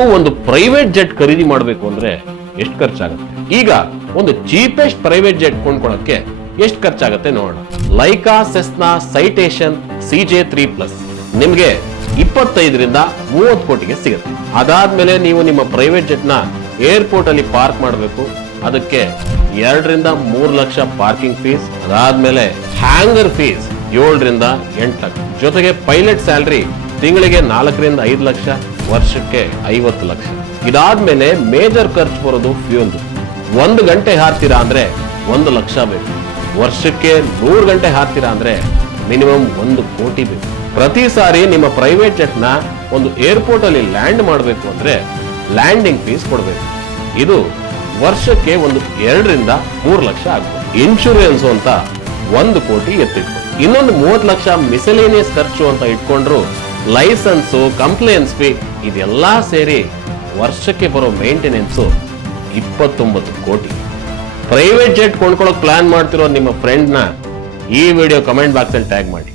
ನೀವು ಒಂದು private jet ಖರೀದಿ ಮಾಡಬೇಕು ಅಂದ್ರೆ ಎಷ್ಟು ಖರ್ಚಾಗುತ್ತೆ? ಈಗ ಒಂದು ಚೀಪೆಸ್ಟ್ ಪ್ರೈವೇಟ್ ಜೆಟ್ ಕೊಂಡ್ಕೊಳ್ಳೋಕೆ ಎಷ್ಟು ಖರ್ಚಾಗುತ್ತೆ ನೋಡೋಣ. ಲೈಕಾ ಸೆಸ್ನಾ ಸೈಟೇಷನ್ CJ3+ ನಿಮ್ಗೆ 25-30 ಕೋಟಿಗೆ ಸಿಗುತ್ತೆ. ಅದಾದ್ಮೇಲೆ ನೀವು ನಿಮ್ಮ ಪ್ರೈವೇಟ್ ಜೆಟ್ ನ ಏರ್ಪೋರ್ಟ್ ಅಲ್ಲಿ ಪಾರ್ಕ್ ಮಾಡಬೇಕು. ಅದಕ್ಕೆ 2-3 ಲಕ್ಷ ಪಾರ್ಕಿಂಗ್ ಫೀಸ್. ಅದಾದ್ಮೇಲೆ ಹ್ಯಾಂಗರ್ ಫೀಸ್ 7-8 ಲಕ್ಷ. ಜೊತೆಗೆ ಪೈಲಟ್ ಸ್ಯಾಲರಿ ತಿಂಗಳಿಗೆ 4-5 ಲಕ್ಷ, ವರ್ಷಕ್ಕೆ 50 ಲಕ್ಷ. ಇದಾದ್ಮೇಲೆ ಮೇಜರ್ ಖರ್ಚು ಬರೋದು ಫ್ಯೂಲ್. 1 ಗಂಟೆ ಹಾರ್ತೀರಾ ಅಂದ್ರೆ 1 ಲಕ್ಷ ಬೇಕು. ವರ್ಷಕ್ಕೆ 100 ಗಂಟೆ ಹಾರ್ತೀರಾ ಅಂದ್ರೆ ಮಿನಿಮಮ್ 1 ಕೋಟಿ ಬೇಕು. ಪ್ರತಿ ಸಾರಿ ನಿಮ್ಮ ಪ್ರೈವೇಟ್ ಜೆಟ್ ನ ಒಂದು ಏರ್ಪೋರ್ಟ್ ಅಲ್ಲಿ ಲ್ಯಾಂಡ್ ಮಾಡಬೇಕು ಅಂದ್ರೆ ಲ್ಯಾಂಡಿಂಗ್ ಫೀಸ್ ಕೊಡಬೇಕು. ಇದು ವರ್ಷಕ್ಕೆ 2-3 ಲಕ್ಷ ಆಗ್ಬೋದು. ಇನ್ಶೂರೆನ್ಸ್ ಅಂತ 1 ಕೋಟಿ ಎತ್ತಿಟ್ಕೊಂಡು ಇನ್ನೊಂದು 30 ಲಕ್ಷ ಮಿಸಲೇನಿಯಸ್ ಖರ್ಚು ಅಂತ ಇಟ್ಕೊಂಡ್ರು ಲೈಸೆನ್ಸ್, ಕಂಪ್ಲೇನ್ಸ್ ಫೀ ಇದೆಲ್ಲಾ ಸೇರಿ ವರ್ಷಕ್ಕೆ ಬರೋ ಮೇಂಟೆನೆನ್ಸ್ 29 ಕೋಟಿ. ಪ್ರೈವೇಟ್ ಜೆಟ್ ಕೊಂಡ್ಕೊಳ್ಳೋಕೆ ಪ್ಲಾನ್ ಮಾಡ್ತಿರೋ ನಿಮ್ಮ ಫ್ರೆಂಡ್ ನ ಈ ವಿಡಿಯೋ ಕಮೆಂಟ್ ಬಾಕ್ಸ್ ಅಲ್ಲಿ ಟ್ಯಾಗ್ ಮಾಡಿ.